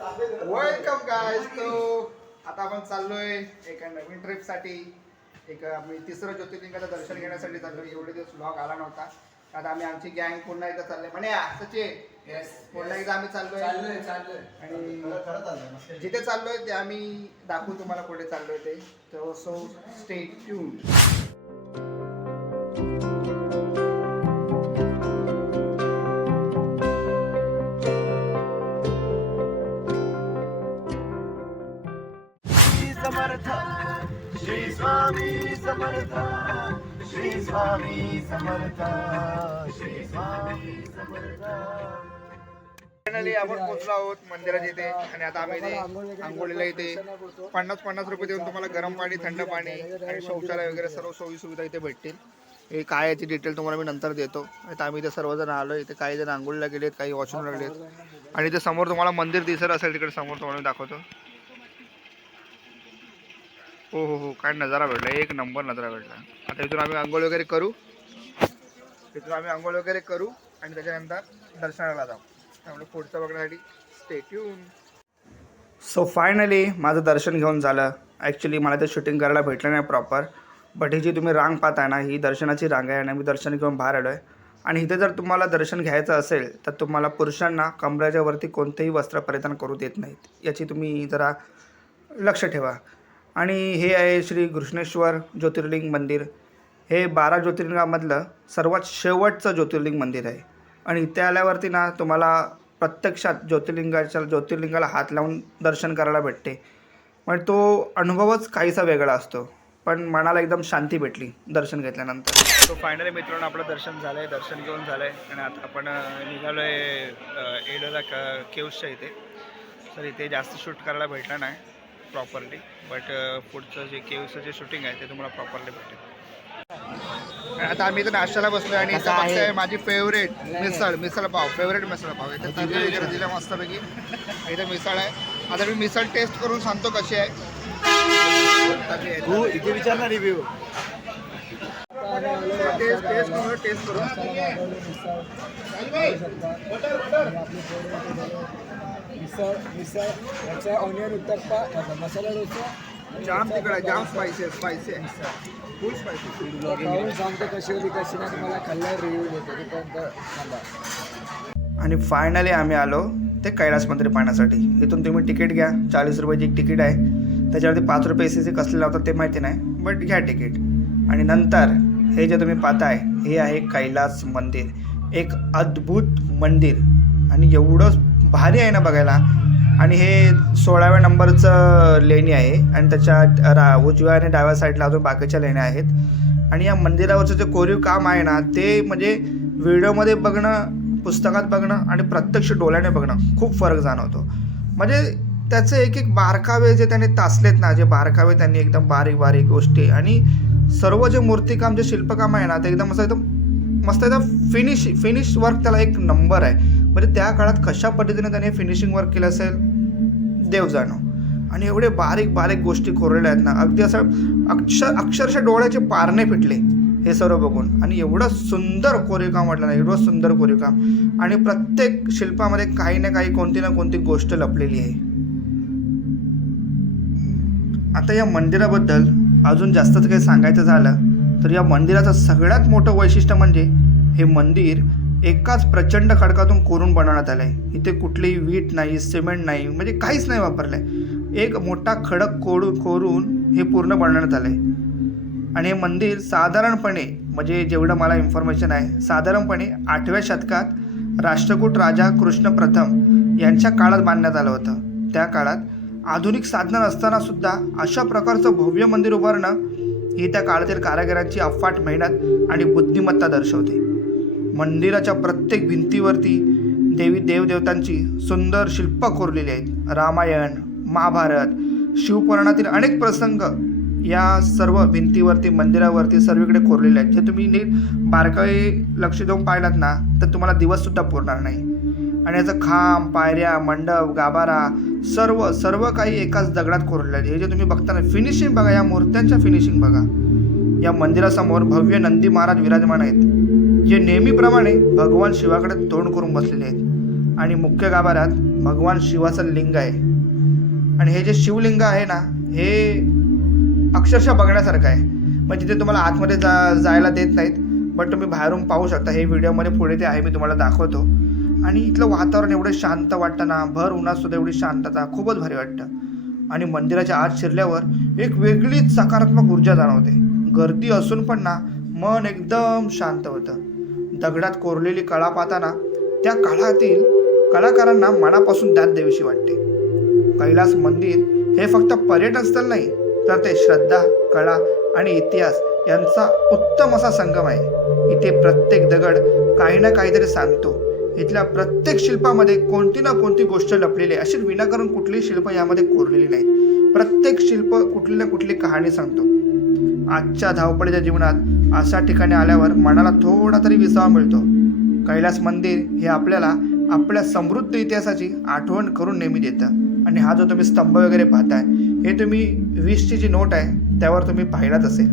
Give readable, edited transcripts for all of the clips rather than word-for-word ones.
Welcome guys. तो आता आपण चाललोय एका नवीन ट्रिप साठी. एक आम्ही तिसरं ज्योतिर्लिंगाचं दर्शन घेण्यासाठी चाललोय. एवढे दिवस व्लॉग आला नव्हता. आता आम्ही आमची गँग पुन्हा एकदा चाललोय. म्हणे सचिन यस पुन्हा एकदा आम्ही चाललोय आणि जिथे चाललोय ते आम्ही दाखवू तुम्हाला कुठे चाललोय ते. So stay tuned. Shri Swami Samarth, Shri Swami Samarth, Shri Swami Samarth. Finally आपण पोहोचलो आहोत मंदिरात इथे. आणि आता आम्ही इथे आंघोळीला इथे 50 रुपये देऊन तुम्हाला गरम पाणी, थंड पाणी आणि शौचालय वगैरे सर्व सोयी सुविधा इथे भेटतील. हे काय याची डिटेल तुम्हाला मी नंतर देतो. आता आम्ही इथे सर्वजण आलो. इथे काही जण आंघोळीला गेलेत, काही वॉशरूमला गेलेत. आणि इथे समोर तुम्हाला मंदिर दिसत असेल, तिकडे समोर तुम्हाला दाखवतो. हो हो हो, काय नजारा भेटला, एक नंबर नजारा भेटला. आता इथून आम्ही आंघोळ वगैरे करू. आणि त्याच्यानंतर दर्शनाला जाऊ. त्यामुळे पुढचं बघण्यासाठी स्टे ट्यून. सो फायनली माझं दर्शन घेऊन झालं. ॲक्च्युली मला ते शूटिंग करायला भेटलं नाही प्रॉपर. बट ही जी तुम्ही रांग पाहताय ना, ही दर्शनाची रांग आहे. आणि मी दर्शन घेऊन बाहेर आलो आहे. आणि इथे जर तुम्हाला दर्शन घ्यायचं असेल तर तुम्हाला पुरुषांना कमरेच्या वरती कोणतेही वस्त्र परिधान करू देत नाहीत. याची तुम्ही जरा लक्ष ठेवा. आणि हे आहे श्री घृष्णेश्वर ज्योतिर्लिंग मंदिर. हे 12 ज्योतिर्लिंगामधलं सर्वात शेवटचं ज्योतिर्लिंग मंदिर आहे. आणि इथे आल्यावरती ना तुम्हाला प्रत्यक्षात ज्योतिर्लिंगाला हात लावून दर्शन करायला भेटते. म्हणजे तो अनुभवच काहीसा वेगळा असतो. पण मनाला एकदम शांती भेटली दर्शन घेतल्यानंतर. तो फायनली मित्रांनो आपलं दर्शन झालं आहे, दर्शन घेऊन झालं आहे. आणि आता आपण निघालो आहे एडोला केव्सच्या इथे. तर इथे जास्त शूट करायला भेटलं नाही प्रॉपरली. बट पुढचं जे केव्सचं जे शूटिंग आहे ते तुम्हाला प्रॉपरली भेटेल. आता आम्ही इथं नाश्त्याला बसलो आणि इथं बघताय माझी फेवरेट मिसळ पाव. मिसळ पाव इथे तर्री वगैरे दिल्या मस्तपैकी. इथं मिसळ आहे. आता मी मिसळ टेस्ट करून सांगतो कशी आहे. तू इथे विचार ना रिव्ह्यू. टेस्ट करून मिसळ याचा ऑनियन उत्तप्पा, मसाला डोसा जाम तिकडे आहे. जाम स्पायसी आहे. फुल स्पायसी. खाऊन सांगतो कशी होती कशी नाही. तुम्हाला खाल्ल्यावर रिव्ह्यू देतो. तोपर्यंत थांबा. आणि फायनली आम्ही आलो ते कैलास मंदिर पाहण्यासाठी. इथून तुम्ही तिकीट घ्या. 40 रुपयाची एक तिकीट आहे. त्याच्यावरती 5 रुपये एसीचे कसले लावतात ते माहिती नाही, बट घ्या तिकीट. आणि नंतर हे जे तुम्ही पाहताय हे आहे कैलास मंदिर. एक अद्भुत मंदिर आणि एवढं भारी आहे ना बघायला. आणि हे 16व्या नंबरचं लेणी आहे. आणि त्याच्या उजव्या आणि डाव्या साईडला अजून बाकीच्या लेण्या आहेत. आणि या मंदिरावरचं जे कोरीव काम आहे ना, ते म्हणजे व्हिडिओमध्ये बघणं, पुस्तकात बघणं आणि प्रत्यक्ष डोळ्याने बघणं खूप फरक जाणवतो. म्हणजे त्याचे एक बारकावे जे त्यांनी तासलेत ना, जे बारकावे त्यांनी एकदम बारीक गोष्टी. आणि सर्व जे मूर्तिकाम, जे शिल्पकाम आहे ना, ते एकदम मस्त एकदम फिनिश वर्क. त्याला एक नंबर आहे. म्हणजे त्या काळात कशा पद्धतीने त्याने फिनिशिंग वर्क केलं असेल देव जाणो. आणि एवढे बारीक गोष्टी कोरलेल्या आहेत ना, अगदी असं अक्षरशः डोळ्याचे पारणे फिटले हे सर्व बघून. आणि एवढं सुंदर कोरीवकाम वाटलं ना, एवढं सुंदर कोरीवकाम. आणि प्रत्येक शिल्पामध्ये काही ना काही, कोणती ना कोणती गोष्ट लपलेली आहे. आता या मंदिराबद्दल अजून जास्तच काही सांगायचं झालं तर या मंदिराचं सगळ्यात मोठं वैशिष्ट्य म्हणजे हे मंदिर एकाच प्रचंड खडकातून कोरून बनवण्यात आलं आहे. इथे कुठलीही वीट नाही, सिमेंट नाही, म्हणजे काहीच नाही वापरलं आहे. एक मोठा खडक कोरून हे पूर्ण बनवण्यात आलं आहे. आणि हे मंदिर साधारणपणे, म्हणजे जेवढं मला इन्फॉर्मेशन आहे, साधारणपणे 8व्या शतकात राष्ट्रकूट राजा कृष्ण प्रथम यांच्या काळात बांधण्यात आलं होतं. त्या काळात आधुनिक साधनं नसताना सुद्धा अशा प्रकारचं भव्य मंदिर उभारणं ही त्या काळातील कारागिरांची अफाट मेहनत आणि बुद्धिमत्ता दर्शवते. मंदिराच्या प्रत्येक भिंतीवरती देवदेवतांची सुंदर शिल्प कोरलेली आहेत. रामायण, महाभारत, शिवपुराणातील अनेक प्रसंग या सर्व भिंतीवरती, मंदिरावरती सर्वीकडे कोरलेले आहेत. जे तुम्ही नीट बारकाई लक्ष देऊन पाहिलात ना तर तुम्हाला दिवससुद्धा पुरणार नाही. आणि याचं खांब, पायऱ्या, मंडप, गाभारा सर्व काही एकाच दगडात कोरलेलं आहे. हे जे तुम्ही बघता ना, फिनिशिंग बघा, या मूर्त्यांच्या फिनिशिंग बघा. या मंदिरासमोर भव्य नंदी महाराज विराजमान आहेत, जे नेहमीप्रमाणे भगवान शिवाकडे तोंड करून बसलेले आहेत. आणि मुख्य गाभाऱ्यात भगवान शिवाचं लिंग आहे. आणि हे जे शिवलिंग आहे ना, हे अक्षरशः बघण्यासारखं आहे. म्हणजे तिथे तुम्हाला आतमध्ये जायला देत नाहीत, बट तुम्ही बाहेरून पाहू शकता. हे व्हिडिओमध्ये पुढे ते आहे, मी तुम्हाला दाखवतो. आणि इथलं वातावरण एवढं शांत वाटतं ना, भर उन्हात सुद्धा एवढी शांतता, खूपच भारी वाटतं. आणि मंदिराच्या आत शिरल्यावर एक वेगळीच सकारात्मक ऊर्जा जाणवते. गर्दी असून पण ना मन एकदम शांत होतं. दगडात कोरलेली कळा पाहताना त्या काळातील कलाकारांना मनापासून दाद देवीशी वाटते. कैलास मंदिर हे फक्त पर्यटन स्थळ नाही, तर ते श्रद्धा, कला आणि इतिहास यांचा उत्तम असा संगम आहे. इथे प्रत्येक दगड काही ना काहीतरी सांगतो. इथल्या प्रत्येक शिल्पामध्ये कोणती ना कोणती गोष्ट लपलेली आहे. अशी विनाकारण कुठलीही शिल्प यामध्ये कोरलेली नाहीत. प्रत्येक शिल्प कुठली ना कुठली कहाणी सांगतो. आजच्या धावपळीच्या जीवनात अशा ठिकाणी आल्यावर मनाला थोडा तरी विसावा मिळतो. कैलास मंदिर हे आपल्याला आपल्या समृद्ध इतिहासाची आठवण करून नेहमी देतं. आणि हा जो तुम्ही स्तंभ वगैरे पाहताय, हे तुम्ही 20ची जी नोट आहे त्यावर तुम्ही पाहिलाच असेल.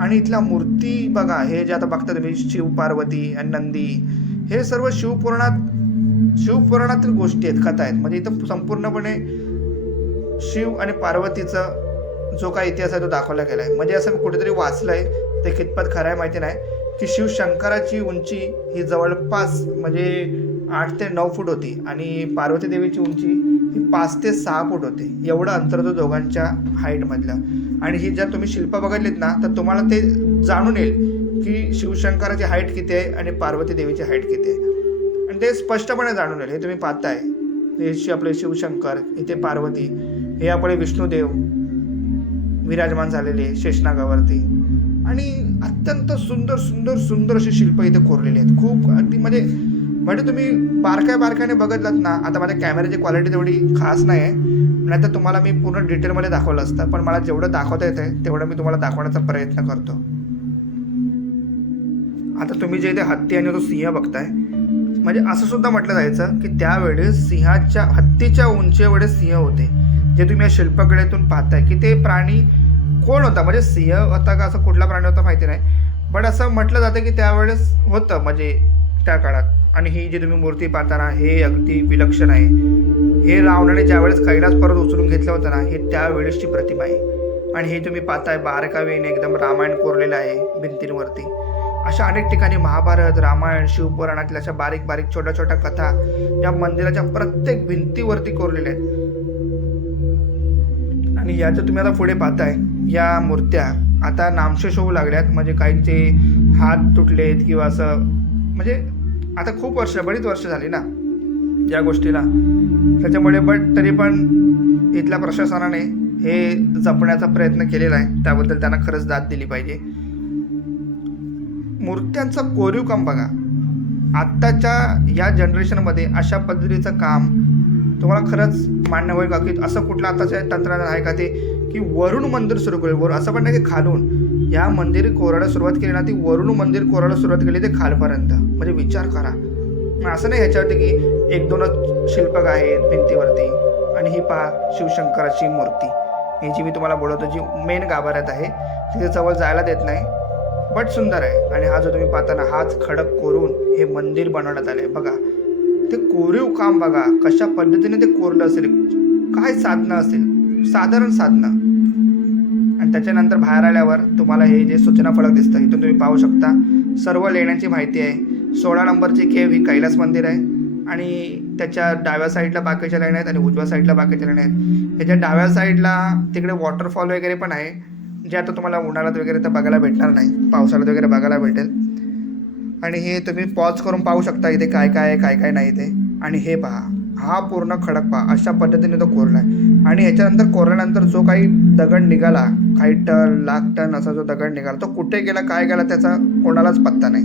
आणि इथल्या मूर्ती बघा, हे जे आता बघता तुम्ही, शिव, पार्वती आणि नंदी, हे सर्व शिवपुराणातील गोष्टी आहेत, कथा आहेत. म्हणजे इथं संपूर्णपणे शिव आणि पार्वतीचा जो काही इतिहास आहे तो दाखवला गेला आहे. म्हणजे असं मी कुठेतरी वाचलंय, ते कितपत खरं आहे माहिती नाही, की शिवशंकराची उंची ही जवळपास म्हणजे 8 ते 9 फूट होती आणि पार्वती देवीची उंची ही 5 ते 6 फूट होते. एवढं अंतर होतं दोघांच्या हाईटमधलं. आणि ही जर तुम्ही शिल्प बघितलीत ना, तर तुम्हाला ते जाणून येईल की शिवशंकराची हाईट किती आहे आणि पार्वती देवीची हाईट किती आहे. आणि ते स्पष्टपणे जाणून येईल. हे तुम्ही पाहताय, हे आपले शिवशंकर, इथे पार्वती, हे आपले विष्णुदेव विराजमान झालेले शेषनागावरती. आणि अत्यंत सुंदर सुंदर सुंदर अशी शिल्प इथे कोरलेली आहेत. खूप अगदी म्हणजे तुम्ही बारकाईने बघितलात ना, आता माझ्या कॅमेऱ्याची क्वालिटी तेवढी खास नाही आहे, नाही तर तुम्हाला मी पूर्ण डिटेलमध्ये दाखवलं असतं. पण मला जेवढं दाखवता येतं आहे तेवढं मी तुम्हाला दाखवण्याचा प्रयत्न करतो. आता तुम्ही जे इथे हत्ती आणि तो सिंह बघताय, म्हणजे असं सुद्धा म्हटलं जायचं की त्यावेळेस हत्तीच्या उंचीएवढे सिंह होते. जे तुम्ही या शिल्पकलेतून पाहताय की ते प्राणी कोण होता, म्हणजे सिंह होता का असं कुठला प्राणी होता माहिती नाही, बट असं म्हटलं जातं की त्यावेळेस होतं म्हणजे त्या काळात. आणि ही जी तुम्ही मूर्ती पाहताना, हे अगदी विलक्षण आहे. हे रावणाने ज्यावेळेस कैलास पर्वत उचलून घेतलं होतं ना, हे त्यावेळेसची प्रतिमा आहे. आणि हे तुम्ही पाहताय बारकाईने एकदम रामायण कोरलेलं आहे भिंतींवरती. अशा अनेक ठिकाणी महाभारत, रामायण, शिवपुराणातल्या अशा बारीक बारीक छोट्या छोट्या कथा या मंदिराच्या प्रत्येक भिंतीवरती कोरलेल्या आहेत. आणि या जर तुम्ही आता पुढे पाहताय, या मूर्त्या आता नामशेष होऊ लागल्यात. म्हणजे काहींचे हात तुटलेत किंवा असं, म्हणजे आता खूप बरीच वर्ष झाली ना या गोष्टीला, त्याच्यामुळे बट तरी पण इथल्या प्रशासनाने हे जपण्याचा प्रयत्न केलेला आहे. त्याबद्दल त्यांना खरंच दाद दिली पाहिजे. मूर्त्यांचा कोरीव काम बघा. आत्ताच्या या जनरेशनमध्ये अशा पद्धतीचं काम तुम्हाला खरंच मान्य होईल का, की असं कुठलं आताचं तंत्रज्ञान आहे का ते, की वरून मंदिर सुरू करेल. असं पण नाही की खालून. या मंदिर कोरायला सुरुवात केली ना, ती वरून मंदिर कोरायला सुरुवात केली ते खालपर्यंत. म्हणजे विचार करा. असं नाही ह्याच्यावरती की 1-2 शिल्पक आहेत भिंतीवरती. आणि ही पहा शिवशंकराची मूर्ती, ही जी मी तुम्हाला बोलवतो, जी मेन गाभाऱ्यात आहे, तिथे जवळ जायला देत नाही, बट सुंदर आहे. आणि हा जो तुम्ही पाहता ना, हाच खडक कोरून हे मंदिर बनवण्यात आले. बघा ते कोरीव काम बघा, कशा पद्धतीने ते कोरलं असेल, काय साधनं असेल, साधारण साधनं. आणि त्याच्यानंतर बाहेर आल्यावर तुम्हाला हे जे सूचना फलक दिसतं, इथून तुम्ही पाहू शकता सर्व लेण्यांची माहिती आहे. 16 नंबरची केव ही कैलास मंदिर आहे. आणि त्याच्या डाव्या साईडला बाकीच्या लेण्या आहेत आणि उजव्या साईडला बाकीच्या लेण्या आहेत. ह्याच्या डाव्या साईडला तिकडे वॉटरफॉल वगैरे पण आहे, जे आता तुम्हाला उन्हाळ्यात वगैरे तर बघायला भेटणार नाही, पावसाळ्यात वगैरे बघायला भेटेल. आणि हे तुम्ही पॉज करून पाहू शकता इथे काय काय आहे, काय काय नाही ते. आणि हे पहा, हा पूर्ण खडक पहा, अशा पद्धतीने तो कोरला आहे. आणि ह्याच्यानंतर कोरल्यानंतर जो काही दगड निघाला, काही टन लाख टन असा जो दगड निघाला, तो कुठे गेला, काय गेला, त्याचा कोणालाच पत्ता नाही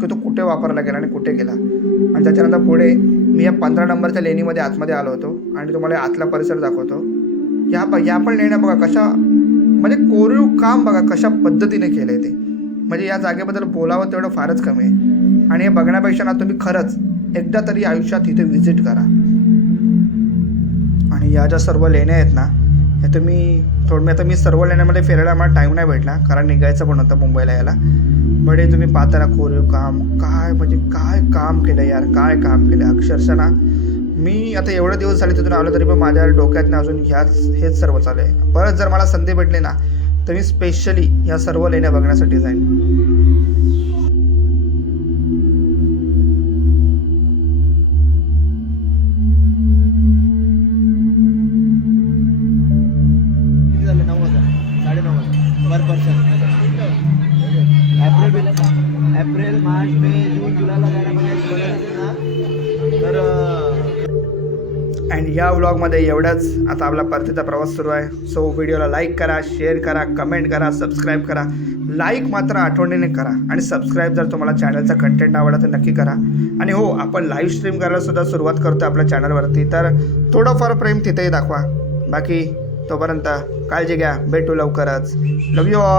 की तो कुठे वापरला गेला आणि कुठे गेला. आणि त्याच्यानंतर पुढे मी या 15 नंबरच्या लेणीमध्ये आतमध्ये आलो होतो आणि तुम्हाला आतला परिसर दाखवतो. या पण लेण्या बघा कशा, म्हणजे कोरीव काम बघा कशा पद्धतीने केलं आहे ते. म्हणजे या जागेबद्दल बोलावं तेवढं फारच कमी आहे. आणि हे बघण्यापेक्षा ना तुम्ही खरंच एकदा तरी आयुष्यात इथे व्हिजिट करा. आणि या ज्या सर्व लेण्या आहेत ना, हे तुम्ही आता मी सर्व लेण्यामध्ये फिरायला मला टाईम नाही भेटला, कारण निघायचं पण होतं मुंबईला यायला. बट हे तुम्ही पाहता ना कोरीव काम, काय म्हणजे काय काम केलं यार, काय काम केलं. अक्षरशः ना मी आता एवढे दिवस झाले तिथून आलो तरी पण माझ्या डोक्यातनं अजून हेच सर्व चालू आहे. परत जर मला संधी भेटली ना तर मी स्पेशली ह्या सर्व लेण्या बघण्यासाठी जाईन. किती झाले? 9,000 9,500 पर पर्सन. एप्रिल मार्च मे जून जुलैला जायला बघायचं ना तर अँड या व्लॉगमध्ये एवढंच. आता आपला परतीचा प्रवास सुरू आहे. सो व्हिडिओला लाईक करा, शेअर करा, कमेंट करा, सबस्क्राईब करा. लाईक मात्र आठवणीने करा आणि सबस्क्राईब जर तुम्हाला चॅनलचा कंटेंट आवडला तर नक्की करा. आणि हो, आपण लाईव्ह स्ट्रीम करायला सुद्धा सुरुवात करतो आपल्या चॅनलवरती, तर थोडंफार प्रेम तिथेही दाखवा. बाकी तोपर्यंत काळजी घ्या, भेटू लवकरच. लव यू ऑल.